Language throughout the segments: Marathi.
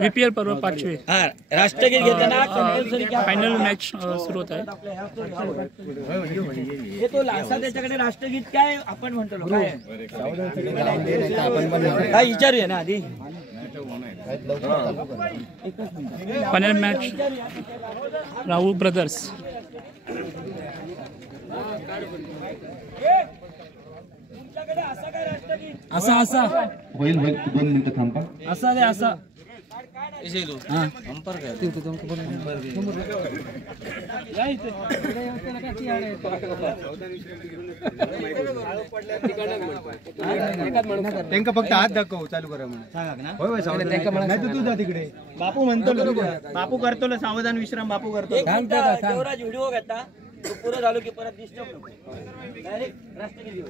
VPL पर्व 5वे राष्ट्रगीत घेताना कंपल्सरी फायनल मॅच सुरू होत आहे. हे तो लासा त्याच्याकडे राष्ट्रगीत काय आपण म्हणतो काय विचारूया ना आधी. Final match Rahul brothers. असा असा होईल 2 मिनिटं थांबा. असा रे असा त्यांना फक्त हात दाखव चालू करा म्हणून. तू जा तिकडे. बापू म्हणतो बापू करतो सावधान विश्राम बापू करतो. देवराज व्हिडिओ घेता पुरं झालो की परत डिस्टर्ब नको. डायरेक्ट राष्ट्रगीत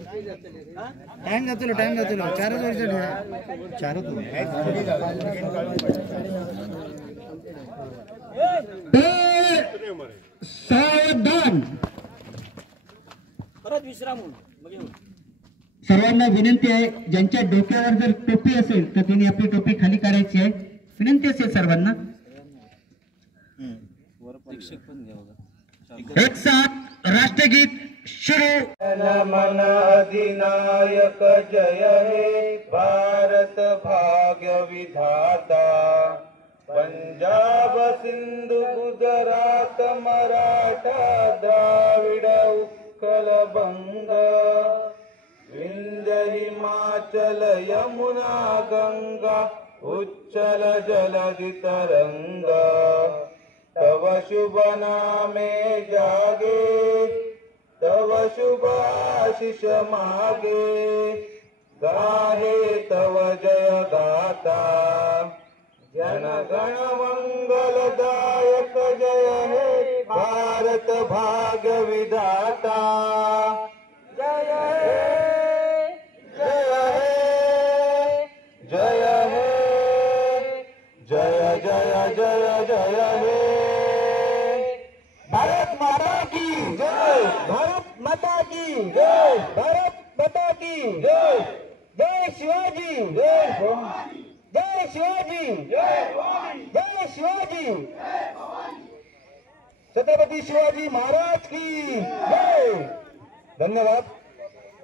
टाइम जातो 4 वर्ष 4 सावधान. परत विश्राम सर्वांना विनंती आहे, ज्यांच्या डोक्यावर जर टोपी असेल तर त्यांनी आपली टोपी खाली काढायची आहे. विनंती असेल सर्वांना. एक साथ राष्ट्रगीत शुरू. मन अधिनायक जय हे भारत भाग्य विधाता. पंजाब सिंधु गुजरात मराठा द्राविड उत्कल बंग. विंध्य हिमाचल यमुना गंगा उच्चल जलधि तरंग. तव शुभ नामे जागे तव शुभ आशीष मागे. गाहे तव जय गाता जन गण मंगलदायक जय हे भारत भाग्य विधाता. जय हे जय हे जय हे जय जय जय जय हे. भारत माता की जय. भारत माता की जय. भारत माता की जय. जय शिवाजी. जय जय शिवाजी. जय शिवाजी. छत्रपती शिवाजी महाराज की जय. धन्यवाद.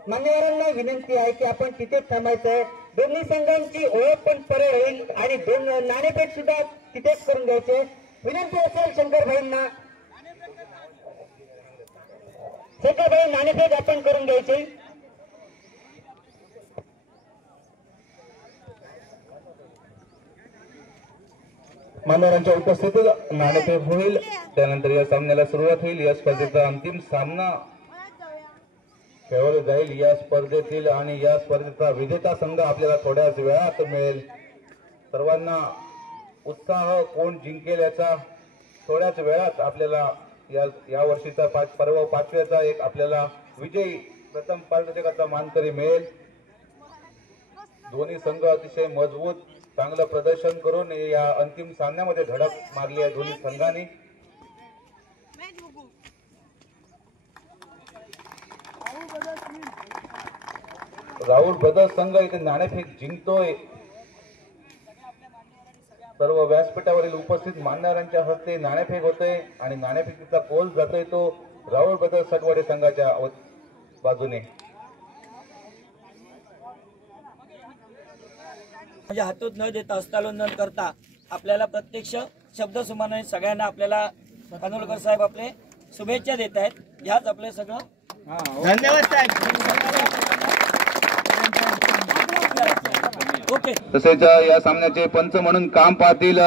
मान्यवरांना विनंती आहे की आपण तिथेच थांबायचं आहे. दोन्ही संघांची ओळख पण परेड होईल आणि 2 नाणेफेक सुद्धा तिथेच करून घ्यायचे. विनंती असेल शंकरभाईंना. शंकरभाई नाणेफेक आपण करून घ्यायचे. मान्यवरांच्या उपस्थितीत नाणेफेक होईल. त्यानंतर या सामन्याला सुरुवात होईल. या स्पर्धेचा अंतिम सामना खेळवला जाईल. या स्पर्धेतील आणि या स्पर्धेचा विजेता संघ आपल्याला थोड्याच वेळात मिळेल. सर्वांना उत्साह कोण जिंकेल याचा थोड्याच वेळात आपल्याला या वर्षीचा पर्व 5व्याचा एक आपल्याला विजयी प्रथम पारितोषिकाचा मानकरी मिळेल. दोन्ही संघ अतिशय मजबूत चांगलं प्रदर्शन करून या अंतिम सामन्यामध्ये धडक मारली आहे दोन्ही संघांनी. राहुल ब्रदर्स संघ इथे नाणेफेक जिंकतोय. सर्व व्यासपीठावरील उपस्थित मान्यवरांच्या हस्ते नाणेफेक होते आणि नाणेफेकीचा कोल जातोय तो राहुल ब्रदर्स सटवाडे संघाच्या बाजूने. म्हणजे हातूत न देता हस्तांदोलन न करता आपल्याला प्रत्यक्ष शब्द सुमानाने सगळ्यांना आपल्याला कानोलकर साहेब आपले शुभेच्छा देत आहेत. ह्याच आपले सगळं. धन्यवाद साहेब. ओके. तसेच या सामन्याचे पंच म्हणून काम पाहतील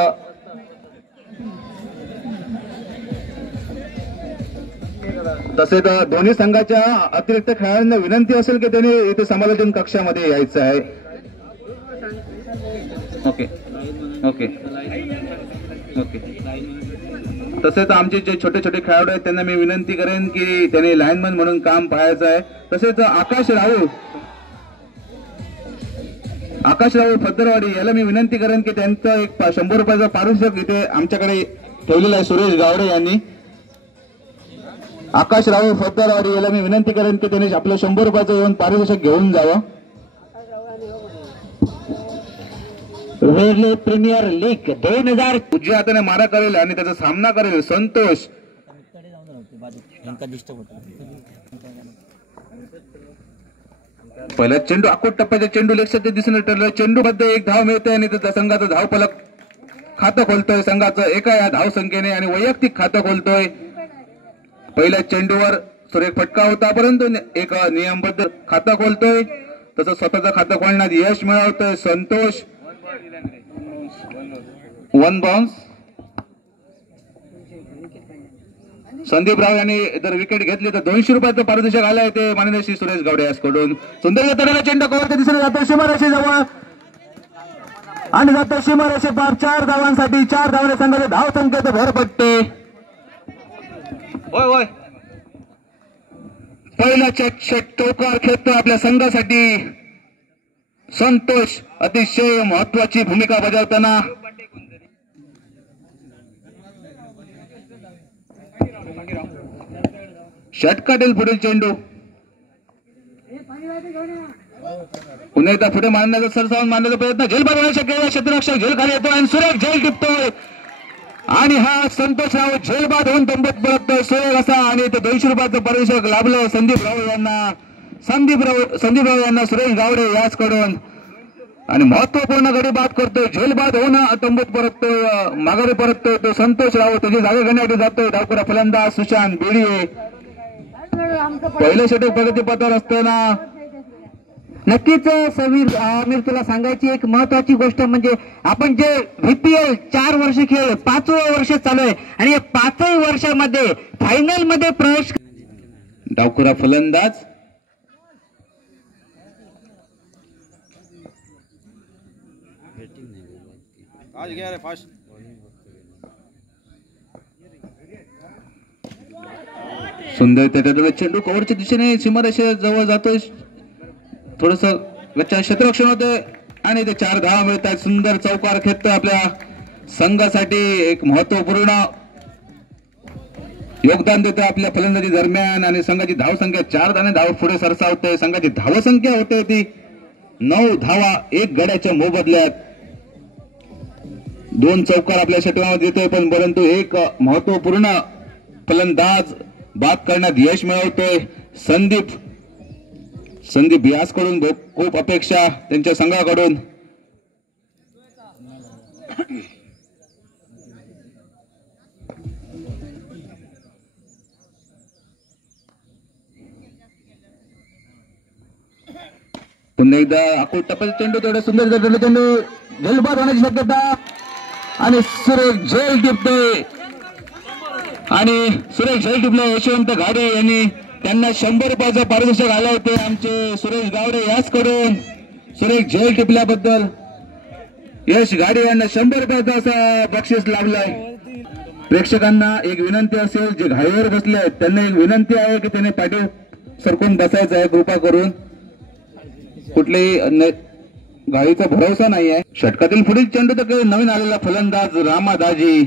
तसेच दोन्ही संघाच्या अतिरिक्त खेळाडूंना विनंती असेल की त्यांनी इथे समालोचन कक्षामध्ये यायचं आहे. Okay okay okay. तसेच आमचे जे छोटे छोटे खेळाडू आहेत त्यांना मी विनंती करेन की त्यांनी लाईनमन म्हणून काम पाहायचं आहे. तसेच आकाश राहुल फद्दरवाडी याला मी विनंती करेन की त्यांचं एक 100 रुपयाचा पारितोषिक इथे आमच्याकडे ठेवलेला आहे. सुरेश गावडे यांनी आकाश राहुल फद्दरवाडी याला मी विनंती करेन की त्यांनी आपलं 100 रुपयाचं येऊन पारितोषिक घेऊन जावं. वेरले प्रीमियर लीग 2000 उजव्या हाताने मारा करेल आणि त्याचा सामना करेल संतोष. पहिला चेंडू आखूट टप्प्याचा चेंडू लक्षात दिसून ठरलं. चेंडू मध्ये एक धाव मिळते आणि त्याचा संघाचा धाव फलक खातं खोलतोय संघाचं एका या धाव संख्येने आणि वैयक्तिक खातं खोलतोय. पहिल्या चेंडूवर सुरेख फटका होता परंतु एक नियमबद्ध खातं खोलतोय तसं स्वतःचं खातं खोलण्यात यश मिळवतोय संतोष. 1 बाउन्स. संदीपराव यांनी जर विकेट घेतली तर 200 रुपयाचं पारितोषिक आलंय ते माननीय श्री सुरेश गावडे याकडून. सुंदर तडाला चेंडू कव्हर दिसून जातो सीमारेषे जवळ आणि जातो सीमारेषे पार 4 धावांसाठी. 4 धावाने संघाचे धाव संख्येत भर पडते. होय होय पहिला चौकार खेळतो आपल्या संघासाठी संतोष. अतिशय महत्वाची भूमिका बजावताना षटकातील पुढील चेंडू पुन्हा एकदा पुढे मारण्याचा सरसावून मारण्याचा प्रयत्न. झेल बनवण्याचा शक्य क्षेत्ररक्षक झेल खाली येतो आणि सुरेख झेल टिपतोय आणि हा संतोषराव झेल बाद होऊन तंबूत परततोय सुरेख असा आणि ते 200 रुपयाचं पारितोषिक लाभलं संदीपराव यांना सुरेश गावडे याचकडून आणि महत्वपूर्ण गडी बाद करतोय. झेल बाद होऊन तंबूत परततोय माघारी परततोय तो संतोषराव. त्याची जागा घेण्यासाठी जातोय डावखुरा फलंदाज सुशांत बेडिये. पहिलं षटक प्रगतीपथावर असताना नक्कीच समीर आमिर तुला सांगायची एक महत्वाची गोष्ट म्हणजे आपण जे VPL 4 वर्ष खेळ 5वं वर्ष चालू आहे आणि या 5ही वर्षामध्ये फायनल मध्ये प्रवेश. डावखुरा फलंदाज सुंदर त्याच्याजवळ चेंडू कव्हरच्या दिशेने सीमारेषे जवळ जातोय. थोडस क्षेत्ररक्षण होते आणि ते 4 धावा मिळतात. सुंदर चौकार खेळतोय आपल्या संघासाठी. एक महत्वपूर्ण योगदान देतोय आपल्या फलंदाजी दरम्यान आणि संघाची धाव संख्या 4 धावाने धाव पुढे सरसावते. संघाची धाव संख्या होते ती 9 धावा 1 गड्याच्या मोबदल्यात. 2 चौकार आपल्या षटकामध्ये देतोय पण परंतु एक महत्वपूर्ण फलंदाज बाद करण्यात यश मिळवतोय संदीप यासकडून खूप अपेक्षा त्यांच्या संघाकडून. पुन्हा एकदा आखूट टप्प्याचा चेंडू तेवढा सुंदर चेंडू झेलबाद होण्याची शक्यता आणि सुरेश झेल टिपतोय आणि सुरेश झेल टिपले. यशवंत घाडे यांनी त्यांना 100 रुपयाचं पारितोषिक आलं होते आमचे सुरेश गावडे याचकडून. सुरेश झेल टिपल्याबद्दल यश घाडे यांना 100 रुपयाचं असं बक्षीस लाभलंय. प्रेक्षकांना एक विनंती असेल जे घाईवर बसले आहेत त्यांना एक विनंती आहे की त्यांनी पाठी सरकून बसायचं आहे कृपा करून. कुठलेही घाईचा भरोसा नाही आहे. षटकातील पुढील चेंडू तर नवीन आलेला फलंदाज रामादाजी.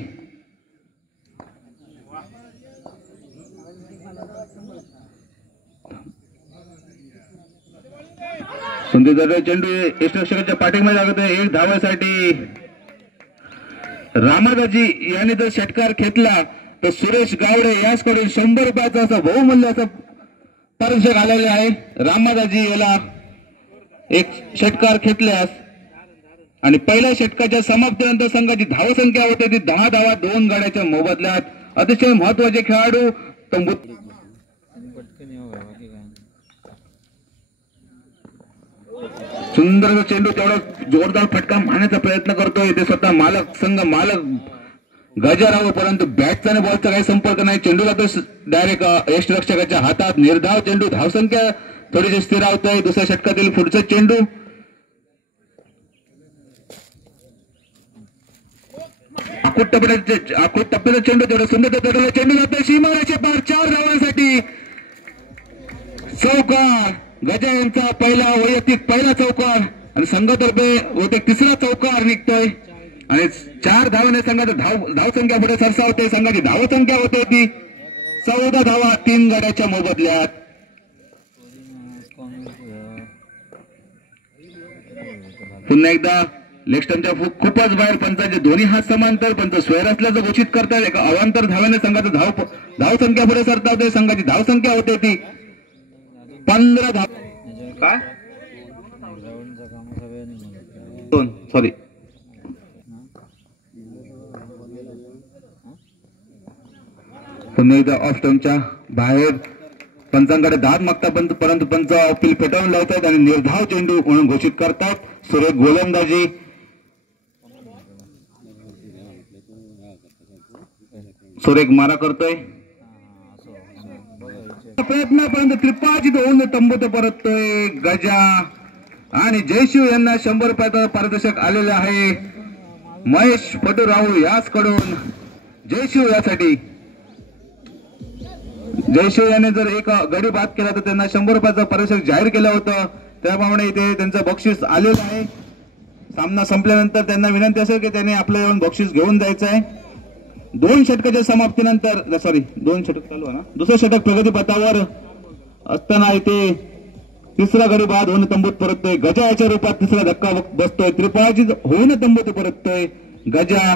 सुंदर चेंडू यष्टरक्षकाच्या पाठीमध्ये लागत आहे 1 धावासाठी. रामादाजी यांनी जर षटकार घेतला तर सुरेश गावडे याचकडून 100 रुपयाचं असं बहुमूल्य असं पारितोषिक आलेले आहे. रामादाजी याला एक षटकार घेतल्यास आणि पहिल्या षटकाच्या समाप्तीनंतर संघाची धावसंख्या होते ती 10 धावा 2 गड्याच्या मोबदल्यात. अतिशय महत्वाचे खेळाडू तंबूत. सुंदर चेंडू तेवढा जोरदार फटका मारण्याचा प्रयत्न करतोय ते स्वतः मालक गजाराव परंतु बॅटचा आणि बॉलचा काही संपर्क नाही. चेंडू जातो डायरेक्ट यष्टरक्षकाच्या हातात. निर्धाव चेंडू धावसंख्या थोडीशी स्थिरावतोय. दुसऱ्या षटकातील पुढचा चेंडू आखूट टप्प्याचा चेंडू तेवढा सुंदर चेंडू जातोय सीमारेषे पार 4 धावांसाठी. चौकार गजा यांचा वैयक्तिक पहिला चौकार आणि संघातर्फे बहुतेक 3रा चौकार निघतोय आणि 4 धावाने संघाची धावसंख्या पुढे सरसावते. संघाची धावसंख्या होते ती 14 धावा 3 गड्याच्या मोबदल्यात. पुन्हा एकदा लेग स्टंपच्या खूपच बाहेर. पंचाचे दोन्ही हात समांतर. पंच स्वैर असल्याचं घोषित करतात. एका अवांतर धाव्याने संघाचं धाव संख्या पुढे सरता होते. संघाची धाव संख्या होते ती 15 धाव. काय सॉरी पुन्हा एकदा ऑफ स्टंपच्या बाहेर. पंचांकडे दाद मागता परंतु पंच अपील फेटाळून लावतात आणि निर्धाव चेंडू म्हणून घोषित करतात. सुरेख गोलंदाजी. सुरेख मारा करतोय. प्रयत्न परंतु त्रिपाचित होऊन तंबूत परततोय गजा. आणि जयशिव यांना 100 रुपयाचा पारितोषिक आलेलं आहे. महेश पटूराव याचकडून जयशिव यासाठी. जयशिव याने जर एक गडी बाद केला तर त्यांना 100 रुपयाचं पारितोषिक जाहीर केलं होतं. त्याप्रमाणे इथे त्यांचं बक्षीस आलेलं आहे. सामना संपल्यानंतर त्यांना विनंती असेल की त्यांनी आपलं येऊन बक्षीस घेऊन जायचं आहे. 2 षटकाच्या समाप्तीनंतर 2 षटक चालू आहे ना. दुसरं षटक प्रगतीपथावर असताना इथे तिसरा गडी बाद होऊन तंबूत परततोय गजा. याच्या रूपात तिसरा धक्का बसतोय. त्रिपाची होऊन तंबूत परततोय गजा.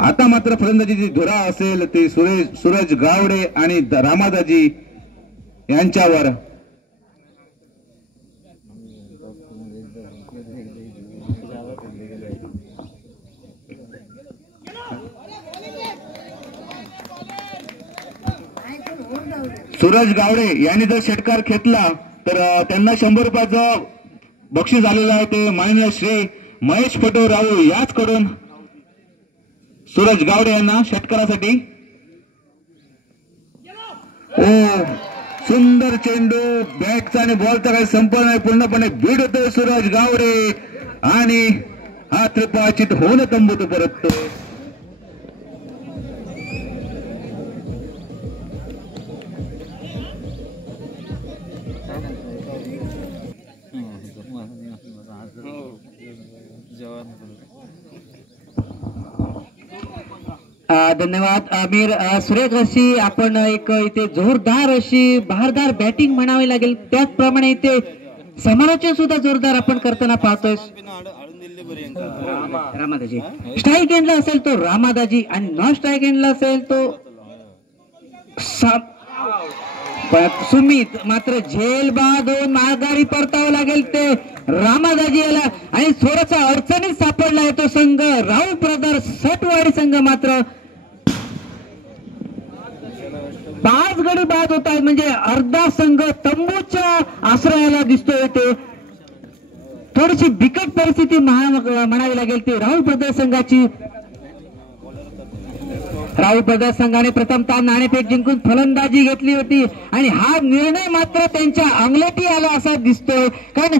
आता मात्र फलंदाजीची धुरा असेल ते सूरज गावडे आणि रामादाजी यांच्यावर. सूरज गावडे यांनी जर षटकार घेतला तर त्यांना 100 रुपयाचं बक्षीस आलेलं आहे. ते माननीय श्री महेश पटूराव याचकडून सूरज गावडे यांना षटकारासाठी. सुंदर चेंडू. बॅटचा आणि बॉलचा काही संपर्क नाही. पूर्णपणे बीड होतोय सूरज गावडे आणि हा त्रिपाचित होऊन तंबूत परततोय. धन्यवाद आमिर. सुरेख अशी आपण एक इथे जोरदार अशी बहारदार बॅटिंग म्हणावी लागेल. त्याचप्रमाणे इथे समालोचन सुद्धा जोरदार आपण करताना पाहतोय. रामादाजी स्ट्राईक एंडला असेल तो रामादाजी आणि नॉन स्ट्राईक एंडला असेल तो सुमित. मात्र झेल बाद होऊन माघारी परतावं लागेल ते रामादाजी याला. आणि थोडासा अडचणीत सापडला आहे तो संघ राहुल ब्रदर्स सटवाडी संघ. मात्र 5 गडी बाद होत आहेत. म्हणजे अर्धा संघ तंबूच्या आश्रयाला दिसतोय. ते थोडीशी बिकट परिस्थिती म्हणावी लागेल ती राहुल ब्रदर्स संघाची. राहुल ब्रदर्स संघाने प्रथमतः नाणेफेक जिंकून फलंदाजी घेतली होती आणि हा निर्णय मात्र त्यांच्या अंगलटी आला असा दिसतोय. कारण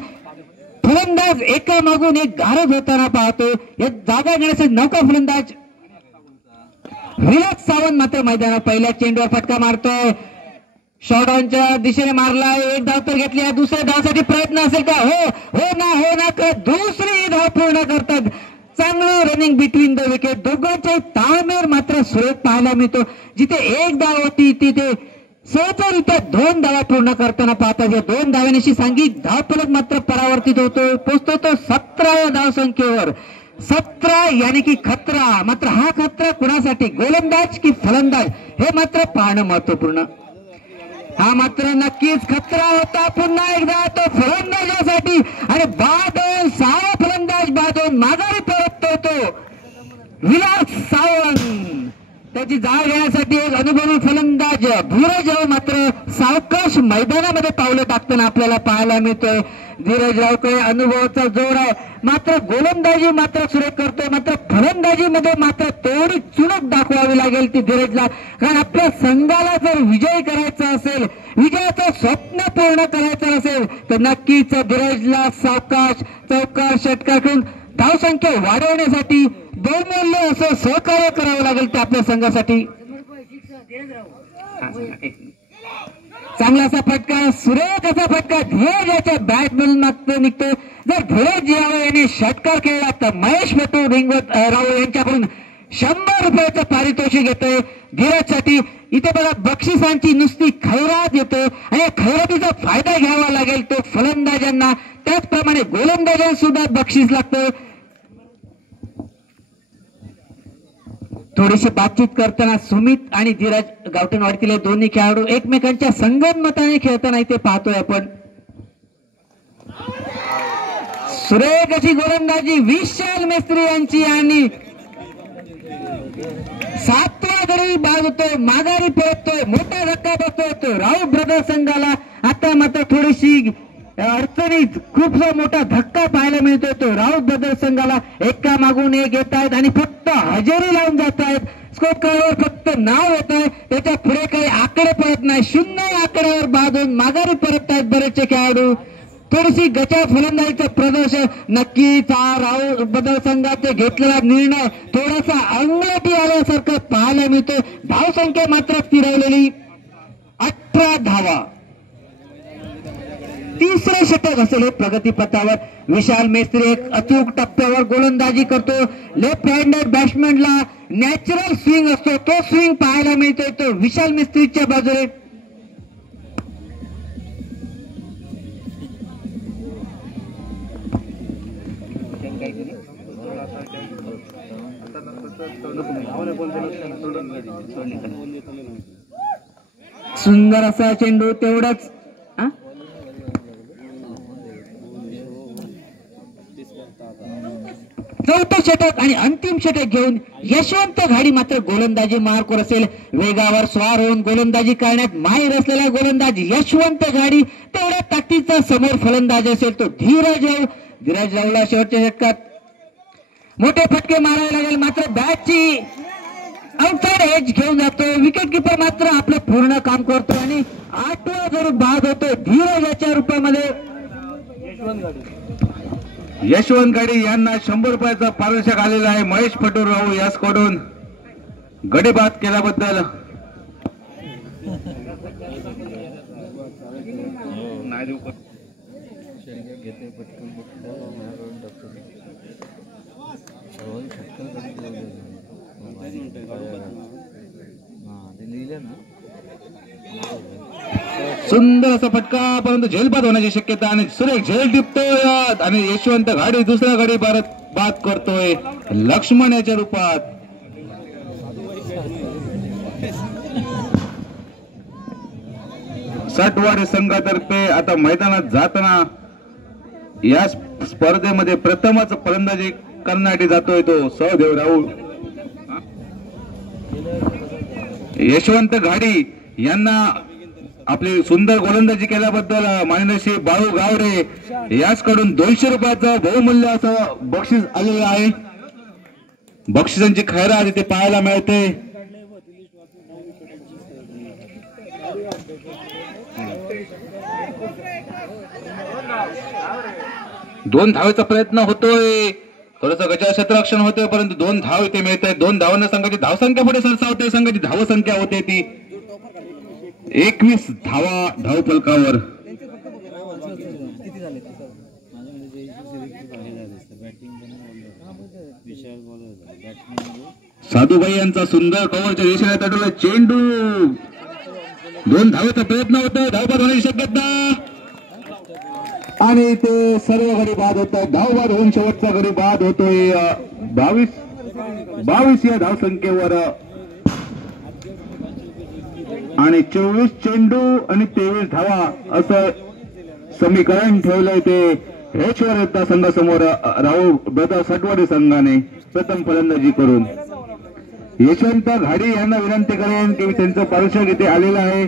फलंदाज एका मागून एक गारद होताना पाहतोय. या जागा घेण्याचे नौका फलंदाज विराट सावंत मात्र मैदानात पहिल्या चेंडूवर फटका मारतोय. शॉर्टऑनच्या दिशेने मारलाय. एक धाव तर घेतली. दुसऱ्या धावसाठी प्रयत्न असेल का? हो ना दुसरी धाव पूर्ण करतात. चांगलं रनिंग बिटवीन द विकेट. दोघांचे ताळमेळ मात्र सुरेख पाहायला मिळतो. जिथे एक धाव होती तिथे सहजरित्या 2 धावा पूर्ण करताना पाहतात. या 2 धाव्यांशी सांघिक धावफलक मात्र परावर्तित होतो. पोहोचतो तो 17व्या धावसंख्येवर. 17 यानी की खतरा. मात्र हा खतरा कुणासाठी? गोलंदाज की फलंदाज हे मात्र पाहणं महत्वपूर्ण. हा मात्र नक्कीच खतरा होता. पुन्हा एकदा तो फलंदाजासाठी आणि बाद होऊन 6 फलंदाज बाद होऊन माघारी परततो तो विराट सावंत. त्याची जाळ घेण्यासाठी एक अनुभवी फलंदाज धीरजराव मात्र सावकाश मैदानामध्ये पावलं टाकताना आपल्याला पाहायला मिळतोय. धीरजरावकडे अनुभवाचा जोर आहे. मात्र गोलंदाजी मात्र सुरेख करतोय. मात्र फलंदाजीमध्ये मात्र तेवढी चुणक दाखवावी लागेल ती धीरजला. कारण आपल्या संघाला जर विजय करायचा असेल, विजयाचं स्वप्न पूर्ण करायचं असेल तर नक्कीच धीरजला सावकाश चौकार षटकार करून धावसंख्या वाढवण्यासाठी बहुमूल्य असं सहकार्य करावं लागेल ते आपल्या संघासाठी. चांगला असा फटका. सुरेख असा फटका धीरज याच्या बॅटमधून मागतो निघतो. जर धीरज यावे याने षटकार खेळला तर महेश पटू राव यांच्याकडून 100 रुपयाचं पारितोषिक येतंय धीरजसाठी. इथे बघा बक्षिसांची नुसती खैरात येते आणि या खैरातीचा फायदा घ्यावा लागेल तो फलंदाजांना, त्याचप्रमाणे गोलंदाजांना सुद्धा बक्षीस लागतं. थोडीशी बातचीत करताना सुमित आणि धीरज गावठणवाडीतील दोन्ही खेळाडू एकमेकांच्या संगनमताने खेळताना इथे पाहतोय आपण. सुरेख अशी गोलंदाजी विशाल मेस्त्री यांची आणि 7व्या गडी बाद होतोय, माघारी परततोय, मोठा धक्का बसतोय राऊत ब्रदर्स संघाला. आता मात्र थोडीशी अडचणीत खूप मोठा धक्का पाहायला मिळतोय तो राऊत ब्रदर्स संघाला. एका मागून एक येत आहेत आणि फक्त हजेरी लावून जात आहेत. स्कोर कार्डवर फक्त नाव येत आहे, त्याच्या पुढे काही आकडे पडत नाही. 0 आकड्यावर बाद होऊन माघारी परत आहेत बरेचसे खेळाडू. थोडीशी गचा फलंदाजीचं प्रदर्शन नक्कीच हा राऊत ब्रदर्स संघाचे घेतलेला निर्णय थोडासा अंगलटी आल्यासारखं पाहायला मिळतोय. धावसंख्या मात्र स्थिरावलेली 18 धावा. तिसरे षटक असेल प्रगतीपथावर. विशाल मेस्त्री एक अचूक टप्प्यावर गोलंदाजी करतो. लेफ्ट हँडेड बॅट्समॅनला नॅचरल स्विंग असतो, तो स्विंग पाहायला मिळतोय तो विशाल मेस्त्रीच्या बाजूने. सुंदर असा चेंडू तेवढाच. चौथं षटक आणि अंतिम षटक घेऊन यशवंत घाडी मात्र गोलंदाजी मार्कवर असेल. वेगावर स्वार होऊन गोलंदाजी करण्यात माहीर असलेला गोलंदाज यशवंत घाडी तेवढ्या ताकदीचा समोर फलंदाज असेल तो धीरज राव. धीरज रावला शेवटच्या षटकात मोठे फटके मारावे लागेल, मात्र बॅटची आउटसाइड एज घेऊन जातो. विकेट किपर मात्र आपलं पूर्ण काम करतो आणि 8वा जरूर बाद होतो धीरज याच्या रूपामध्ये. यशवंत गाडी यांना 100 रुपयाचा पारितोषिक आलेला आहे महेश पटूरराव यासकडून गडी बाद केल्याबद्दल. सुंदर असा फटका, परंतु झेलबाद होण्याची शक्यता आणि सुरेख झेल टिपतोय आणि यशवंत घाडी दुसऱ्या घडी बाद करतोय लक्ष्मण याच्या रूपात. सटवाडी संघातर्फे आता मैदानात जाताना या स्पर्धेमध्ये प्रथमच फलंदाजी करण्यासाठी जातोय तो सहदेव राऊळ. यशवंत घाडी यांना आपली सुंदर गोलंदाजी केल्याबद्दल माननीय श्री बाळू गावडे याचकडून 200 रुपयाचं बहुमूल्य असं बक्षीस आलेलं आहे. बक्षिसांची खैरात इथे पाहायला मिळते. दोन धावेचा प्रयत्न होतोय, थोडंसं गजा क्षेत्ररक्षण होतोय, परंतु 2 धाव इथे मिळत आहेत. 2 धावांना संघाची धावसंख्या पुढे सरसावते, संघाची धावसंख्या होते ती 21 धावा धावफलकावर. साधूबाई यांचा सुंदर कव्हरच्या दिशेने तटवला चेंडू. 2 धावेचा प्रयत्न होतोय, धावबाद होण्याची शक्यता आणि ते सर्व गडी बाद होत आहेत. धावबाद होऊन शेवटचा गडी बाद होतोय 22 या धावसंख्येवर आणि 24 चेंडू आणि 23 धावा असं समीकरण ठेवलंय. ते हेचवर येतात संघासमोर राऊळ ब्रदर्स सटवाडी संघाने प्रथम फलंदाजी करून. यशवंत घाडी यांना विनंती करेन की त्यांचं पारितोषिक इथे आलेलं आहे.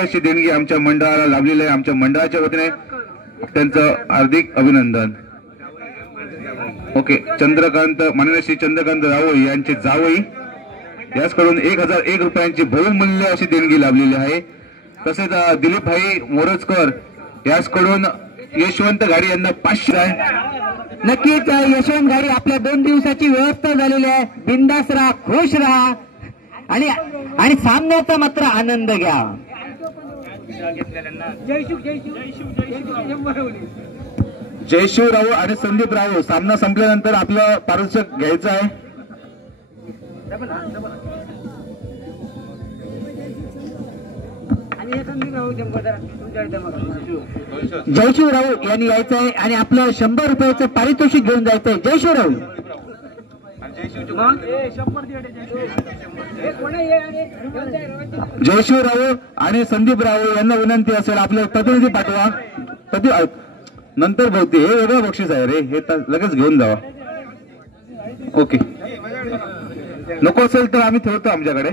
अशी देणगी आमच्या मंडळाला लाभलेली आहे. आमच्या मंडळाच्या वतीने त्यांचं हार्दिक अभिनंदन. ओके, चंद्रकांत माननीय श्री चंद्रकांत राऊळ यांचे जावई याचकडून 1001 रुपयांची बहुमूल्य अशी देणगी लाभलेली आहे. तसेच दिलीप भाई मोरजकर याचकडून यशवंत घाडी यांना 500 आहे. नक्कीच यशवंत घाडी आपल्या 2 दिवसाची व्यवस्था झालेली आहे. बिंदास राहा, खुश राहा आणि सामन्याचा मात्र आनंद घ्या. जयशिव राऊळ आणि संदीप राऊळ सामना संपल्यानंतर आपलं पारितोषिक घ्यायचं आहे. जयशिवराव यांनी यायचं आहे आणि आपलं 100 रुपयाचं पारितोषिक घेऊन जायचं आहे. जयशिवराव जयशिवराव आणि संदीपराव यांना विनंती असेल आपले प्रतिनिधी पाठवा. नंतर बहुते हे वेगळं बक्षीस आहे रे, हे लगेच घेऊन जावा. ओके, नको असेल तर आम्ही ठेवतो आमच्याकडे.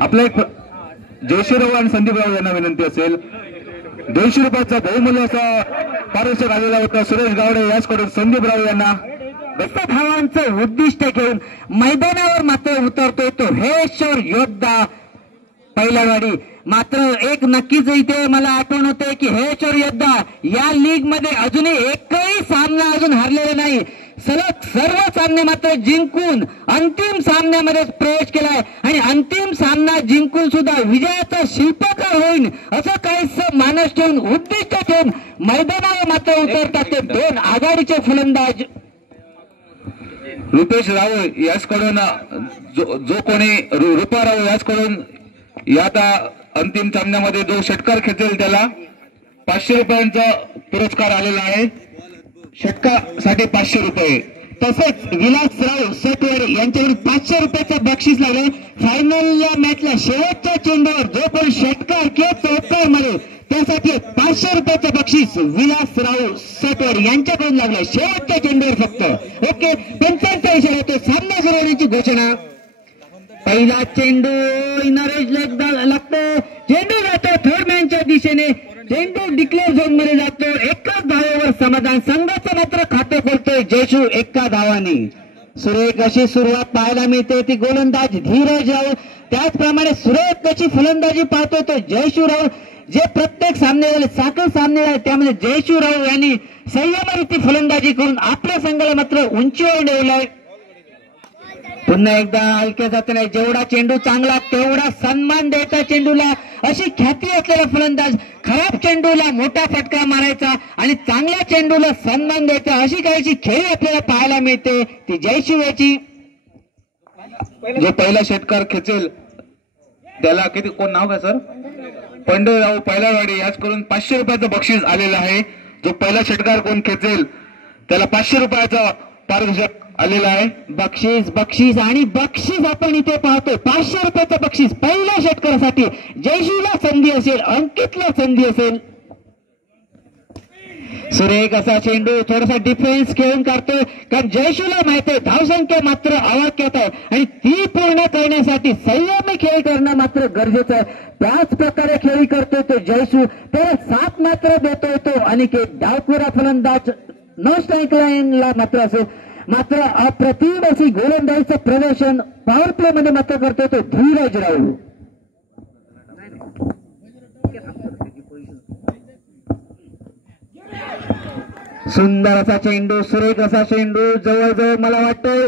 आपला एक जयशिवराव आणि संदीपराव यांना विनंती असेल 200 रुपयाचा बहुमूल्य असा पारितोषिक आलेला होता. सुरेश गावडे याचकडून संदीपराव यांना 10 धावांचं उद्दिष्ट घेऊन मैदानावर मात्र उतरतोय तो हेश्वर योद्धा पहिलवाडी. मात्र एक नक्कीच इथे मला आठवण होते की हेश्वर योद्धा या लीग मध्ये अजूनही एकही सामना अजून हरलेला नाही. सलग सर्व सामने मात्र जिंकून अंतिम सामन्यामध्ये प्रवेश केलाय आणि अंतिम सामना जिंकून सुद्धा विजयाचा शिल्पकार होईल असं काहीच मानस ठेवून उद्दिष्ट ठेवून मैदानावर मात्र उतरतात ते 2 आघाडीचे फलंदाज. रुपेश राव याचकडून जो कोणी रुपाराव याचकडून या आता अंतिम सामन्यामध्ये जो षटकार खेचेल त्याला 500 रुपयांचा पुरस्कार आलेला आहे. षटकासाठी 500 रुपये. तसेच विलासराव सटवाडे यांच्याकडून 500 रुपयाचं बक्षीस लागले. फायनल या मॅचला शेवटच्या चेंडूवर जो कोण षटकार किंवा चौकार मारेल त्यासाठी 500 रुपयाचं बक्षीस विलासराव सटवाडे यांच्याकडून लागलं शेवटच्या चेंडूवर फक्त. ओके, पंचांचा इशारा येतो सामना सुरू होण्याची घोषणा. पहिला चेंडू नरेश लागतो, चेंडू जातो थर्डमॅनच्या दिशेने, चेंडू डिक्लेअर झोन मध्ये जातो. एकाच धावावर समाधान. संघाचं मात्र खातं खोलतोय जयशू 1 धावाने. सुरेख अशी सुरुवात पाहायला मिळते ती गोलंदाज धीरज राव. त्याचप्रमाणे सुरेख कशी फलंदाजी पाहतोय तो जयशिवराव. जे प्रत्येक सामने झाले साखर सामने झाले त्यामध्ये जयशिवराव यांनी संयमरिती फलंदाजी करून आपल्या संघाला मात्र उंचीवर नेवलाय. पुन्हा एकदा हलक्या जात नाही. जेवढा चेंडू चांगला तेवढा सन्मान द्यायचा चेंडूला अशी ख्याती असलेला फलंदाज. खराब चेंडूला मोठा फटका मारायचा आणि चांगल्या चेंडूला सन्मान द्यायचा अशी काहीशी खेळी आपल्याला पाहायला मिळते ती जयशिवाची. जो पहिला षटकार खेचेल त्याला किती कोण नाव काय सर? पंढरराव पहिलवाडी याचकडून 500 रुपयाचं बक्षीस आलेलं आहे. जो पहिला षटकार कोण खेचेल त्याला 500 रुपयाचा पारितोषिक आलेला आहे. बक्षीस आणि बक्षीस आपण इथे पाहतोय 500 रुपयाचं बक्षीस पहिल्या षटकारासाठी. जयशूला संधी असेल, अंकितला संधी असेल. सुरेख असा चेंडू थोडासा डिफेन्स खेळून काढतोय कारण जयशूला माहित आहे धावसंख्या मात्र आवाक्यात आहे आणि ती पूर्ण करण्यासाठी संयमी खेळ करणं मात्र गरजेचं आहे. त्याच प्रकारे खेळी करतोय तो जयशू. त्याला 7 मात्र देतोय तो अनिकेत. डावखुरा फलंदाज नो स्ट्राईक लाईनला मात्र असेल. मात्र अप्रतिम अशी गोलंदाजीचं प्रदर्शन पॉवर प्ले मध्ये मात्र करतोय तो धीरज राव. सुंदर असा चेंडू, सुरेख असा चेंडू. जवळजवळ मला वाटतं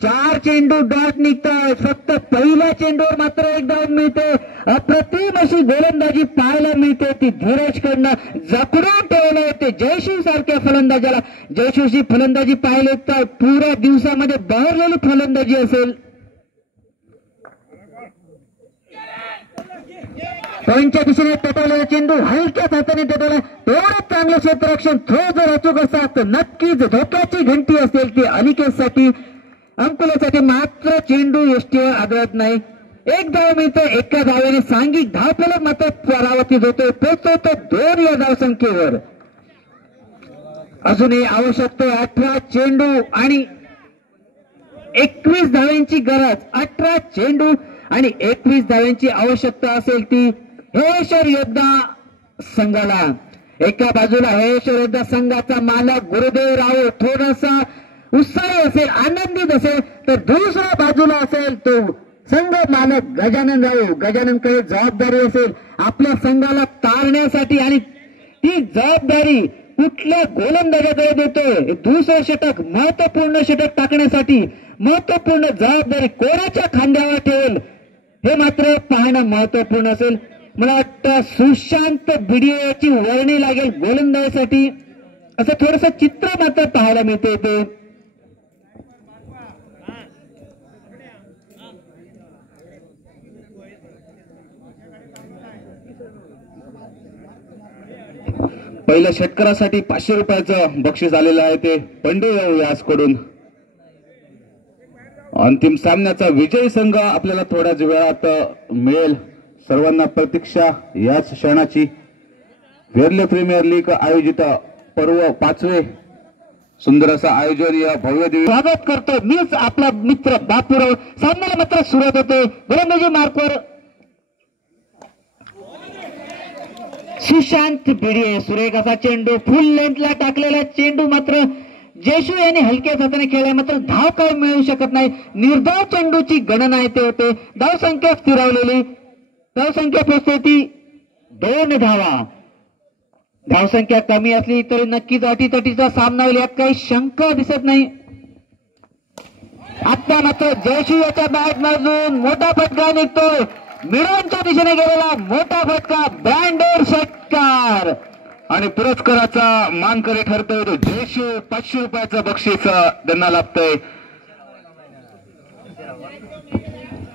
4 चेंडू डॉट निघतात. फक्त पहिल्या चेंडूवर मात्र 1 धाव मिळते. अप्रतिम अशी गोलंदाजी पाहायला मिळते ती धीरज कडनं. जपडून ठेवलं होते जयशिव सारख्या फलंदाजाला. जयशिवची फलंदाजी पाहिली तर पुऱ्या दिवसामध्ये बहरलेली फलंदाजी असेल. पॉईंटच्या दिशेने टोटवलेला चेंडू हलक्याच हाताने टोटवला. एवढं चांगलं क्षेत्ररक्षण थ्रो जर अचूक असता तर नक्कीच धोक्याची घंटी असेल ती अनिकेतसाठी. अंकुलासाठी मात्र चेंडू यष्टीवर आदळत नाही. 1 धाव मिळते. 1 धावाने सांघिक धावफलक मात्र परावर्तित होतोय. पोहोचतो 2 या धावसंख्येवर. अजूनही आवश्यकता 18 चेंडू आणि 21 धावांची गरज. 18 चेंडू आणि 21 धावांची आवश्यकता असेल ती हेश्वर योद्धा संघाला. एका बाजूला हेश्वर योद्धा संघाचा मालक गुरुदेव राव थोडासा उत्साही असेल, आनंदित असेल, तर दुसऱ्या बाजूला असेल तो संघ मालक गजानन राव. गजाननकडे जबाबदारी असेल आपल्या संघाला तारण्यासाठी आणि ती जबाबदारी कुठल्या गोलंदाजाकडे देतोय. दुसरं षटक महत्वपूर्ण षटक टाकण्यासाठी महत्वपूर्ण जबाबदारी कोणाच्या खांद्यावर ठेवेल हे मात्र पाहणं महत्वपूर्ण असेल. मला वाटतं सुशांत बिडियाची वर्णी लागेल गोलंदाजीसाठी असं थोडस चित्र मात्र पाहायला मिळते. ते पहिल्या षटकारासाठी 500 रुपयाचं बक्षीस आलेलं आहे ते पंडे व्यासकडून. अंतिम सामन्याचा विजयी संघ आपल्याला थोड्याच वेळात मिळेल. सर्वांना प्रतीक्षा याच क्षणाची. वेरले प्रीमियर लीग आयोजित पर्व 5वे सुंदर असं आयोजन या भव्य दिवशी स्वागत करतो. मीच आपला मित्र बापूराव. सामन्याला मात्र सुरुवात होते गोलंदाजी मार्कवर सुशांत भिडे. सुरेख असा चेंडू फुल लेंथला टाकलेला चेंडू मात्र जयशू यांनी हलक्या हाताने खेळला. मात्र धाव काय मिळू शकत नाही. निर्धाव चेंडूची गणना येते होते. धावसंख्या स्थिरावलेली. धावसंख्या पोहोचते ती 2 धावा. धावसंख्या कमी असली तरी नक्कीच अटीतटीचा सामना होईल यात काही शंका दिसत नाही. आता मात्र जयशू याच्या बॅट मधून मोठा फटका निघतोय. मिडॉनच्या दिशेने गेलेला मोठा फटका. बँडेड षटकार आणि पुरस्काराचा मानकरी ठरतोय तो जयशू. 500 रुपयाचं बक्षीस त्यांना लाभतंय.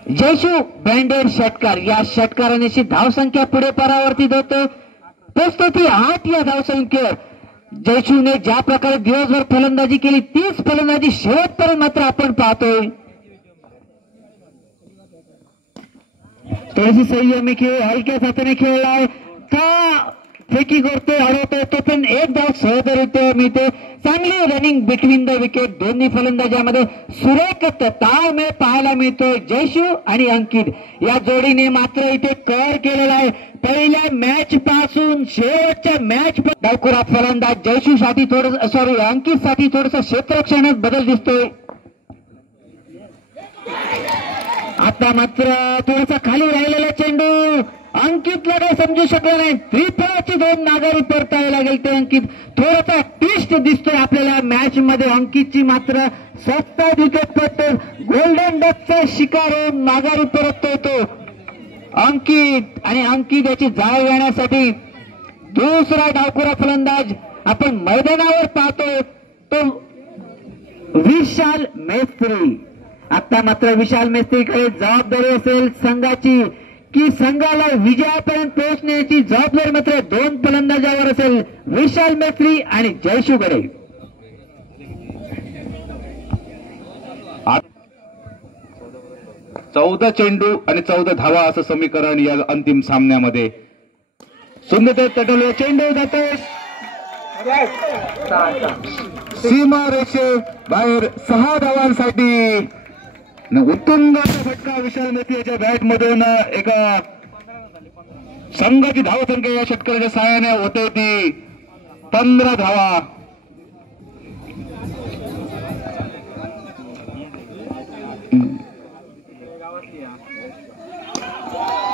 जयशू बँडेड षटकार. या षटकाराने धावसंख्या पुढे परावर्तित होते. पोचते ती 8 या धावसंख्येवर. जयशूने ज्या प्रकारे दिवसभर फलंदाजी केली तीच फलंदाजी शेवटपर्यंत मात्र आपण पाहतोय. थोडीशी संयमी खेळ हलक्या हाताने खेळलाय का फेकी करतोय अडवतोय तो पण एक धाव सहजरित्या मिळते. चांगली रनिंग बिटवीन द विकेट. दोन्ही फलंदाजामध्ये सुरेख ताळमेळ पाहायला मिळतोय. जयशू आणि अंकित या जोडीने मात्र इथे कर केलेला आहे. पहिल्या मॅच पासून शेवटच्या मॅच डावखुरा फलंदाज जयशू साठी अंकित साठी थोडस क्षेत्ररक्षणात बदल दिसतोय. आता मात्र थोडासा खाली राहिलेला चेंडू अंकितला काही समजू शकलं नाही. त्रिफळाची 2 नागारी परतावे लागेल ते अंकित. थोडासा ट्विस्ट दिसतोय आपल्याला मॅच मध्ये. अंकितची मात्र 7 विकेट पडतो. गोल्डन डकचा शिकार होऊन नागारी परततोय तो अंकित. आणि अंकित याची जाळ येण्यासाठी दुसरा डावखुरा फलंदाज आपण मैदानावर पाहतोय तो विशाल मेस्त्री. आता मात्र विशाल मेस्त्रीकडे जबाबदारी असेल संघाची की संघाला विजयापर्यंत पोहोचण्याची जबाबदारी मात्र 2 फलंदाजावर असेल विशाल मेस्त्री आणि जयशूकडे. 14 चेंडू आणि 14 धावा असं समीकरण या अंतिम सामन्यामध्ये. सुंदर तटले चेंडू जातो सीमा रेषे बाहेर 6 धावांसाठी. उत्तुंगाचा फटका विशाल मेस्त्री याच्या बॅट मधून. एका संघाची धावसंख्या या षटकाराच्या सहाय्याने होते ती 15 धावा.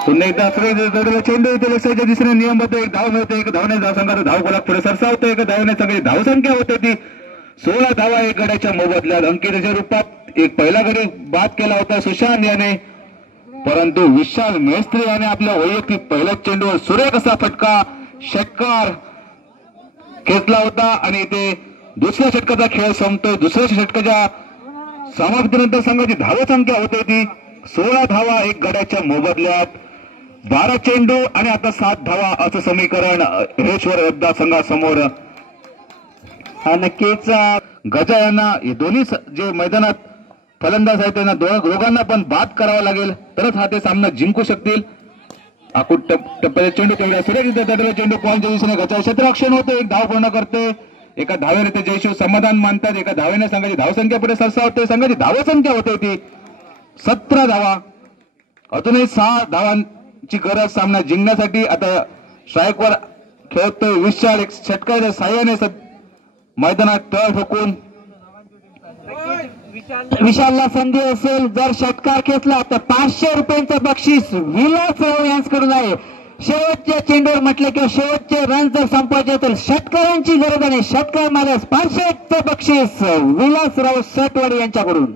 पुन्हा एकदा चेंडू इथे लक्षाच्या दिशेने नियमबद्ध. एक धाव मिळते. एक धावने संघाचा धाव गोलात पुढे सरसावतो. एक धावने संघाची धावसंख्या होते ती 16 धावा 1 गड्याच्या मोबदल्यात. अंकितच्या रूपात एक पहिला गडी बाद केला होता सुशांत याने. परंतु विशाल मेस्त्री याने आपल्या वैयक्तिक पहिल्याच चेंडूवर सुरेख असा फटका षटकार खेचला होता. आणि इथे दुसऱ्या षटकाचा खेळ संपतोय. दुसऱ्या षटकाच्या समाप्तीनंतर संघाची धावसंख्या होते ती 16 धावा 1 गड्याच्या मोबदल्यात. 12 चेंडू आणि आता 7 धावा असं समीकरण हेश्वर योद्धा संघासमोर. हा नक्कीच गजा यांना हे दोन्ही जे मैदानात फलंदाज आहेत त्यांना दोघांना पण बाद करावा लागेल तरच हा ते सामना जिंकू शकतील. आकुट टप्प्याचा चेंडू तेवढ्या सुरेख चेंडू पॉईंटच्या दिशेने गजा क्षेत्ररक्षण होते. एक धाव पूर्ण करते. एका धावेने ते जयशू समाधान मानतात. एका धावेने संघाची धावसंख्या पुढे सरसावते. संघाची धावसंख्या होते ती 17 धावा. अजूनही 6 धावांची गरज सामना जिंकण्यासाठी. आता स्ट्राईकवर खेळतोय विशाल. एक षटकाच्या साह्याने मैदानात तळ ठोकून विशालला संधी असेल जर षटकार खेचला तर 500 रुपयांचं बक्षीस विलासराव यांच्याकडून आहे. शेवटच्या चेंडूवर म्हटलं किंवा शेवटचे रन जर संपवायचे तर षटकारांची गरज आहे. षटकार मारल्यास 500चं बक्षीस विलासराव सटवाडी यांच्याकडून.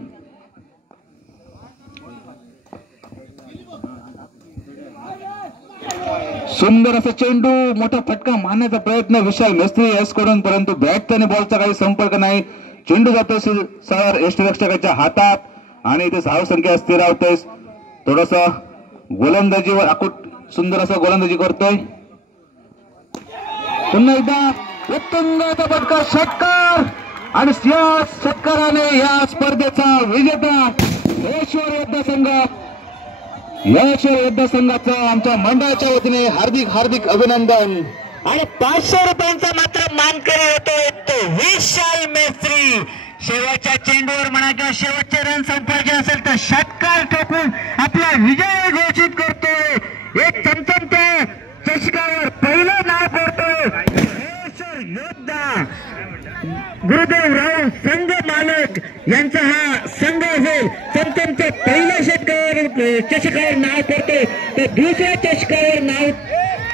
सुंदर असा चेंडू मोठा फटका मारण्याचा प्रयत्न विशाल मेस्त्री यासकडून. परंतु बॅट आणि बॉलचा काही संपर्क नाही. चेंडू जातो सर यष्टिरक्षकाच्या हातात आणि इथे धावसंख्या स्थिरावते. थोडसा गोलंदाजीवर आकुट सुंदर असा गोलंदाजी करतोय. पुन्हा एकदा उत्तुंग फटका षटकार आणि या षटकाराने या स्पर्धेचा विजेता यशवर योद्धा संघ यशवर योद्धा संघाचं आमच्या मंडळाच्या वतीने हार्दिक हार्दिक अभिनंदन. आणि 500 रुपयांचा मात्र मानकरी होतोय तो विशाल मेस्त्री. शेवटच्या चेंडूवर म्हणा किंवा शेवटचे रन संपर्क असेल तर षटकार ठोकून आपला विजय घोषित करतोय. एक चमचमत्या चषकावर पहिलं नाव करतोय यशवर योद्धा गुरुदेव राव संघ मालक यांचा हा संघ असेल. चमचमच्या पहिल्या चषकावर नाव करतोय तर दुसऱ्या चषकावर नाव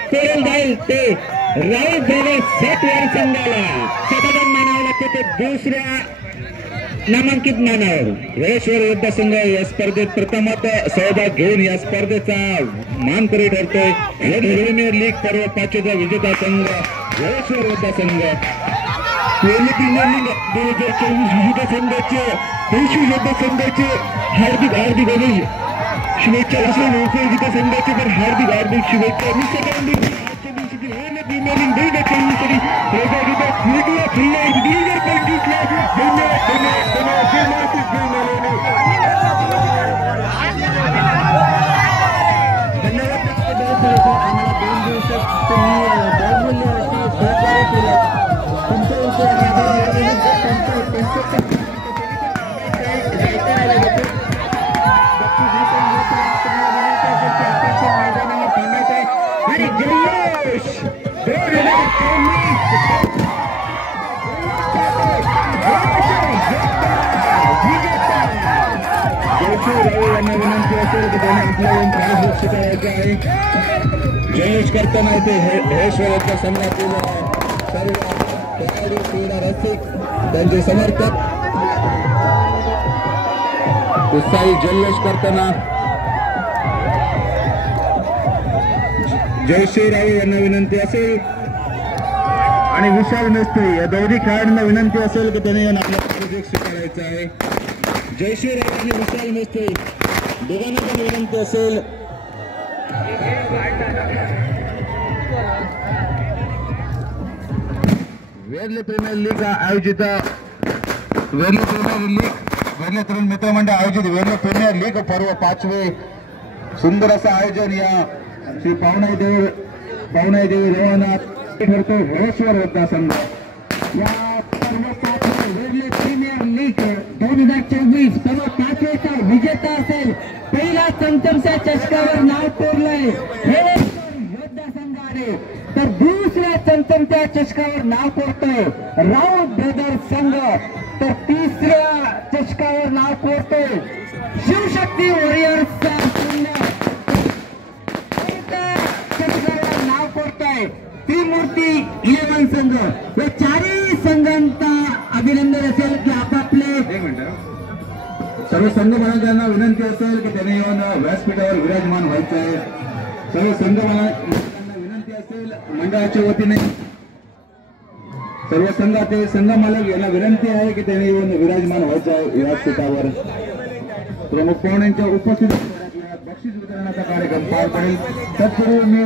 कोरेल जाईल ते राहुल ब्रदर्स सेटवर संघाला शतकान मानावं लागतं. ते दुसऱ्या नामांकित मानावर यशवर योद्धा संघ या स्पर्धेत प्रथमत सहभाग घेऊन या स्पर्धेचा मानकरी ठरतोय. प्रीमियर लीग पर्व 5चा विजेता संघ यशवर योद्धा संघ. प्रीमियर लीग 2024 विजेता संघाचे योद्धा संघाचे हार्दिक हार्दिक शुभेच्छा असेल. विजेता संघाचे तर हार्दिक हार्दिक शुभेच्छा. प्रीमियर लीग 2024 साठी मीडिया जिल्हा 2025 जयेश करताना येथे यशवर संघातील सर्व खेळाडू क्रीडा रसिक त्यांचे समर्थक उत्साही जल्लोष करताना जयश्री रावे यांना विनंती असेल आणि विशाल मेस्त्री या दोन्ही खेळाडूंना विनंती असेल की त्यांनी आपला प्रोजेक्ट स्वीकारायचा आहे. जयश्री रावे आणि विशाल मेस्त्री दोघांना पण विनंती असेल. वेरले प्रीमियर लीग आयोजित वेरले तरुण मित्र मंडळ आयोजित वेरले प्रीमियर लीग पर्व 5वे सुंदर असं आयोजन या श्री पावनाई देवी रवानाथ ठरतो यशवर योद्धा संघ. या वेरले प्रीमियर लीग 2024 पर्व 5वेचा विजेता असेल. पहिला चमचमच्या चषकावर नाव कोरलंय हे योद्धा संघाने तर दुसऱ्या चमचमच्या चषकावर नाव कोरतोय राऊत ब्रदर्स संघ. तर तिसऱ्या चषकावर नाव कोरतोय शिवशक्ती वॉरियर्सचा संघ. चषकावर नाव कोरतोय त्रिमूर्ती 11 संघ. या चारही संघांचा अभिनंदन असेल की आपापले सर्व संघ मालकांना विनंती असेल की त्यांनी येऊन व्यासपीठावर विराजमान व्हायचं आहे. सर्व संघ मालकांना विनंती असेल मंडळाच्या वतीने सर्व संघ मालक यांना विनंती आहे की त्यांनी येऊन विराजमान व्हायचं आहे व्यासपीठावर. प्रमुख पाहुण्यांच्या उपस्थितीत बक्षीस वितरणाचा कार्यक्रम पार पडेल. तत्पूर्वी मी